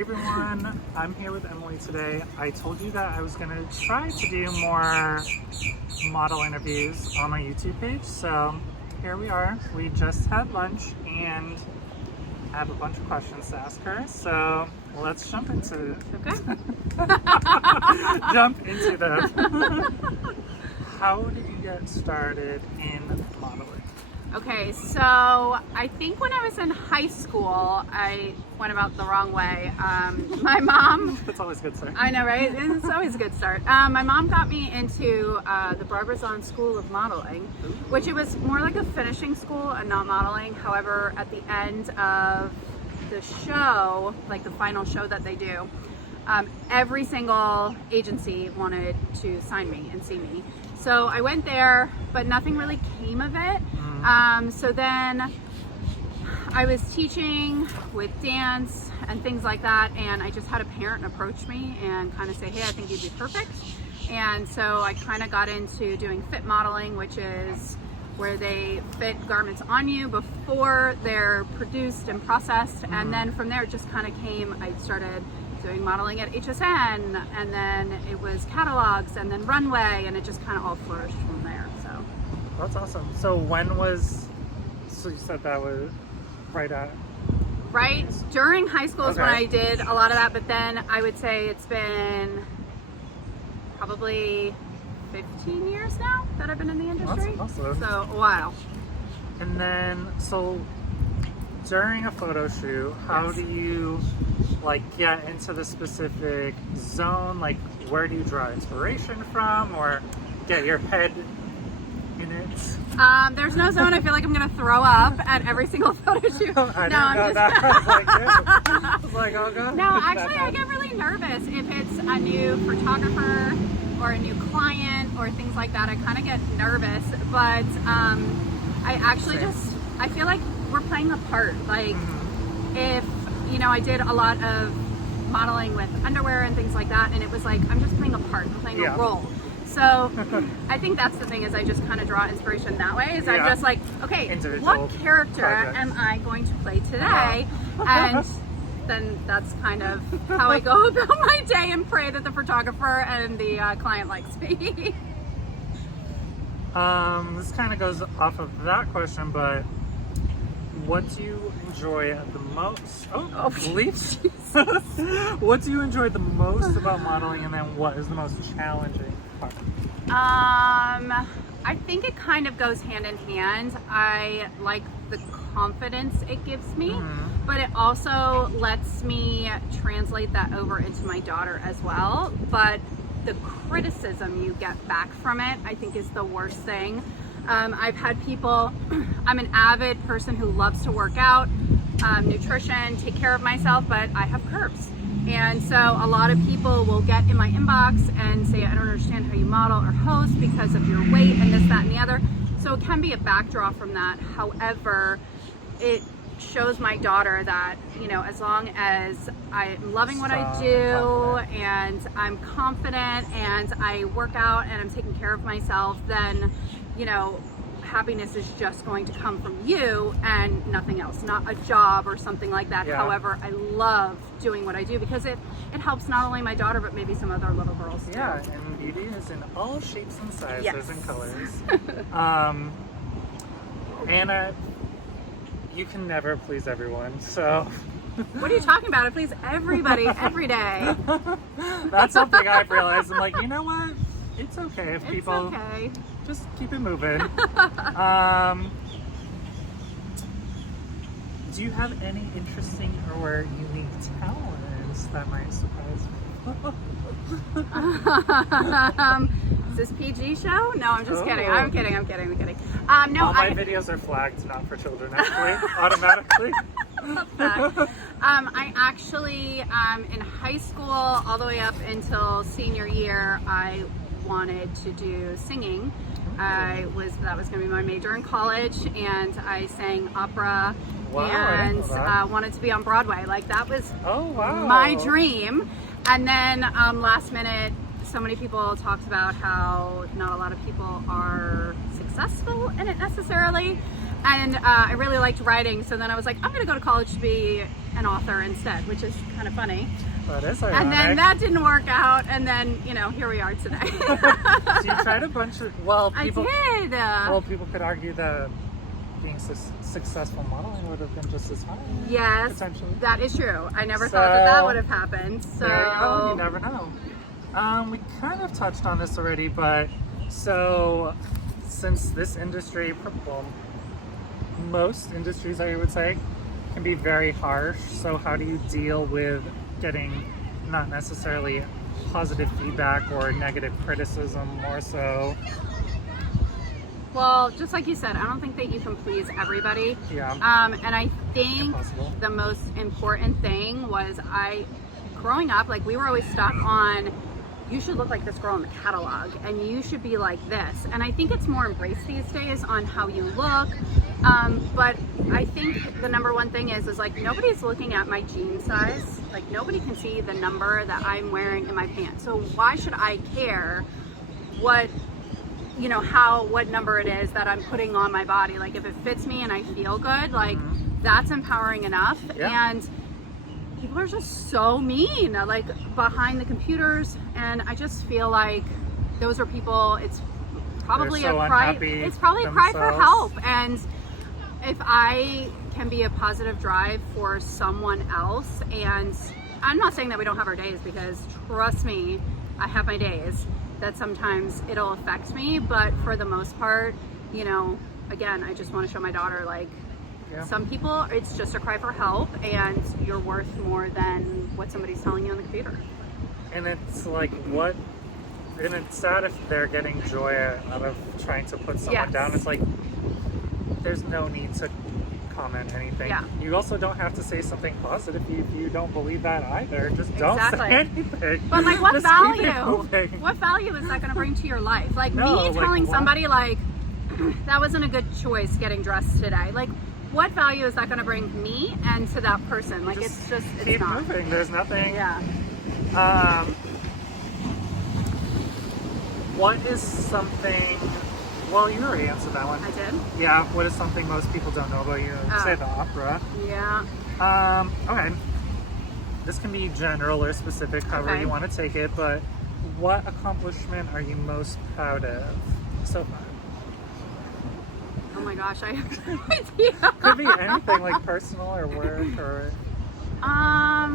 Hey everyone, I'm here with Emily today. I told you that I was going to try to do more model interviews on my YouTube page, so here we are. We just had lunch and I have a bunch of questions to ask her, so let's jump into it. Okay. Jump into them. How did you get started in modeling? Okay, so I think when I was in high school, I went about the wrong way. My mom... That's always a good start. I know, right? It's always a good start. My mom got me into the Barbizon School of Modeling, which it was more like a finishing school and not modeling. However, at the end of the show, like the final show that they do, every single agency wanted to sign me and see me. So I went there, but nothing really came of it. So then I was teaching with dance and things like that, and I just had a parent approach me and kind of say, hey, I think you'd be perfect. And so I kind of got into doing fit modeling, which is where they fit garments on you before they're produced and processed. And then from there, it just kind of came, I started doing modeling at HSN, and then it was catalogs, and then runway, and it just kind of all flourished from there. So that's awesome. So so you said that was right during high school is when I did a lot of that, but then I would say it's been probably 15 years now that I've been in the industry. That's awesome. So a while. And then, so during a photo shoot, how do you get into the specific zone? Like, where do you draw inspiration from, or get your head in it? There's no zone. I feel like I'm gonna throw up at every single photo shoot. I was like, oh god. No, actually, I get really nervous if it's a new photographer or a new client or things like that. I kind of get nervous, but I actually I feel like we're playing a part. Like, if I did a lot of modeling with underwear and things like that, and it was like, I'm just playing a part, I'm playing a role. So I think that's the thing, is I just kind of draw inspiration that way, is I'm just like, okay, what character am I going to play today? And then that's kind of how I go about my day, and pray that the photographer and the client likes me. This kind of goes off of that question, but what do you enjoy the most? Beliefs. What do you enjoy the most about modeling, and then what is the most challenging part? I think it kind of goes hand in hand. I like the confidence it gives me, but it also lets me translate that over into my daughter as well. But the criticism you get back from it, I think, is the worst thing. I've had people, I'm an avid person who loves to work out, nutrition, take care of myself, but I have curves. And so a lot of people will get in my inbox and say, I don't understand how you model or host because of your weight and this, that, and the other. So it can be a backdraw from that. However, it shows my daughter that, as long as I'm loving what I do and I'm confident and I work out and I'm taking care of myself, then, happiness is just going to come from you and nothing else, not a job or something like that. However, I love doing what I do because it helps not only my daughter, but maybe some other little girls too. Yeah, and beauty is in all shapes and sizes and colors. Anna, you can never please everyone, so... What are you talking about? I please everybody every day. That's something I've realized. I'm like, you know what? It's okay if people... It's okay. Just keep it moving. Do you have any interesting or unique talents that might surprise me? Is this PG show? No, I'm just kidding. I'm kidding. No, all my videos are flagged not for children, actually, automatically. I actually, in high school, all the way up until senior year, I wanted to do singing. That was going to be my major in college, and I sang opera and wanted to be on Broadway. Like, that was my dream. And then last minute, so many people talked about how not a lot of people are successful in it necessarily. And I really liked writing, so then I was like, I'm gonna go to college to be an author instead, which is kind of funny. That is ironic. And then that didn't work out, and then, you know, here we are today. So you tried a bunch of, people, I did. well, people could argue that being successful modeling would have been just as hard. Yes, potentially. that is true. I never thought that would have happened. So there you go, you never know. We kind of touched on this already, but so since this industry, well, most industries I would say, can be very harsh, so how do you deal with getting not necessarily positive feedback or negative criticism, more so? Well, just like you said, I don't think that you can please everybody. Yeah. And I think Impossible. the most important thing was growing up, like we were always stuck on, you should look like this girl in the catalog and you should be like this. And I think it's more embraced these days on how you look. But I think the number one thing is like nobody's looking at my jean size. Like nobody can see the number that I'm wearing in my pants. So why should I care what number it is that I'm putting on my body? Like if it fits me and I feel good, like that's empowering enough. Yeah. And people are just so mean, like behind the computers, and I just feel like those are people, it's probably so a cry, it's probably a cry for help. And if I can be a positive drive for someone else, and I'm not saying that we don't have our days, because trust me, I have my days that sometimes it'll affect me, but for the most part, you know, again, I just want to show my daughter, like, some people, it's just a cry for help, and you're worth more than what somebody's telling you on the computer. And it's like, and it's sad if they're getting joy out of trying to put someone down. It's like, there's no need to comment anything. Yeah. You also don't have to say something positive if you don't believe that either. Just don't say anything. But like, what Just keep it value? moving. What value is that going to bring to your life? Like No, me like, telling what? somebody like, that wasn't a good choice getting dressed today. Like, what value is that going to bring me and to that person? Like, Just it's keep not. moving. There's nothing. Yeah. What is something? Well, you already answered that one. I did? Yeah. What is something most people don't know about you? Say the opera. Yeah. Okay. This can be general or specific, however you want to take it, but what accomplishment are you most proud of so far? Oh my gosh, I have no idea. Could be anything, like personal or work or... I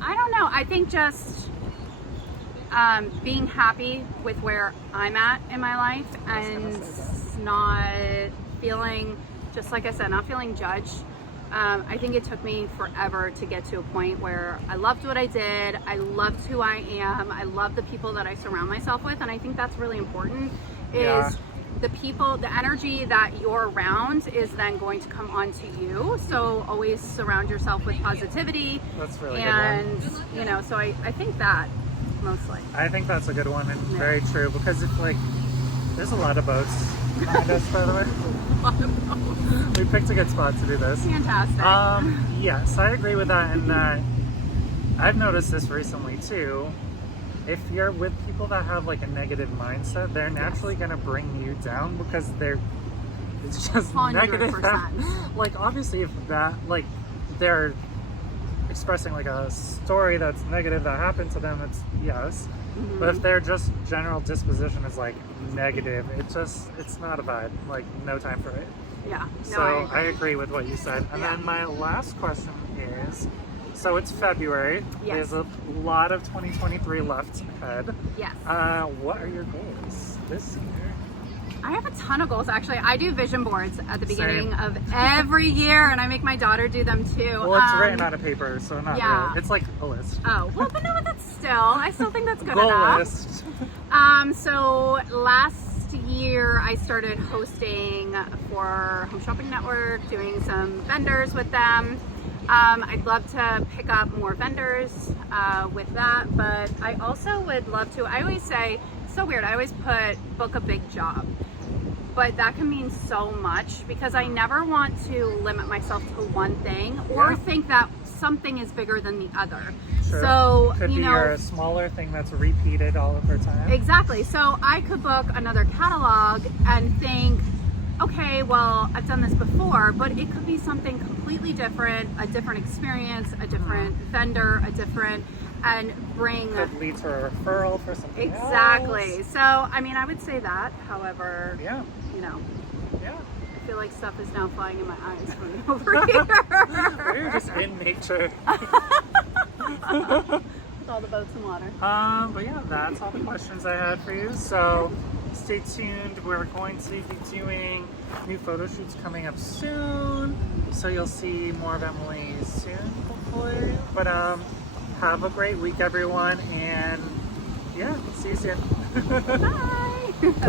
don't know. I think just being happy with where I'm at in my life, and not feeling, just like I said, not feeling judged. I think it took me forever to get to a point where I loved what I did, I loved who I am, I love the people that I surround myself with, and I think that's really important, is the people, the energy that you're around is then going to come onto you. So always surround yourself with positivity. That's really and good one. You know, so I think that mostly. I think that's a good one, and very true, because it's like, there's a lot of boats behind us, by the way. We picked a good spot to do this. Fantastic. Yes, I agree with that, and that I've noticed this recently too. If you're with people that have like a negative mindset, they're naturally going to bring you down, because it's just 100%. negative. Like, obviously, if that, like, they're expressing like a story that's negative that happened to them, it's yes. But if their just general disposition is like negative, it's not a vibe. Like, no time for it. Yeah. So I agree with what you said. And then my last question is, so it's February. Yes. There's a lot of 2023 left ahead. Yes. What are your goals this year? I have a ton of goals, actually. I do vision boards at the beginning of every year, and I make my daughter do them too. Well, it's written on a paper, so not really. It's like a list. Oh, well, but no, but I still think that's good Goal enough. list. So last year I started hosting for Home Shopping Network, doing some vendors with them. I'd love to pick up more vendors with that, but I also would love to, I always say, it's so weird, I always book a big job, but that can mean so much, because I never want to limit myself to one thing or think that something is bigger than the other. Sure. So, could be a smaller thing that's repeated all over time. Exactly. So I could book another catalog and think, okay, well, I've done this before, but it could be something completely different, a different experience, a different vendor, and bring. Could lead to a referral for something Exactly. else. So, I mean, I would say that. However, Yeah. you know, Yeah. I feel like stuff is now flying in my eyes from over here. We're just in nature. With all the boats and water. But yeah, that's all the questions I had for you. So stay tuned. We're going to be doing new photo shoots coming up soon. So you'll see more of Emily soon, hopefully. But have a great week, everyone. And yeah, see you soon. Bye.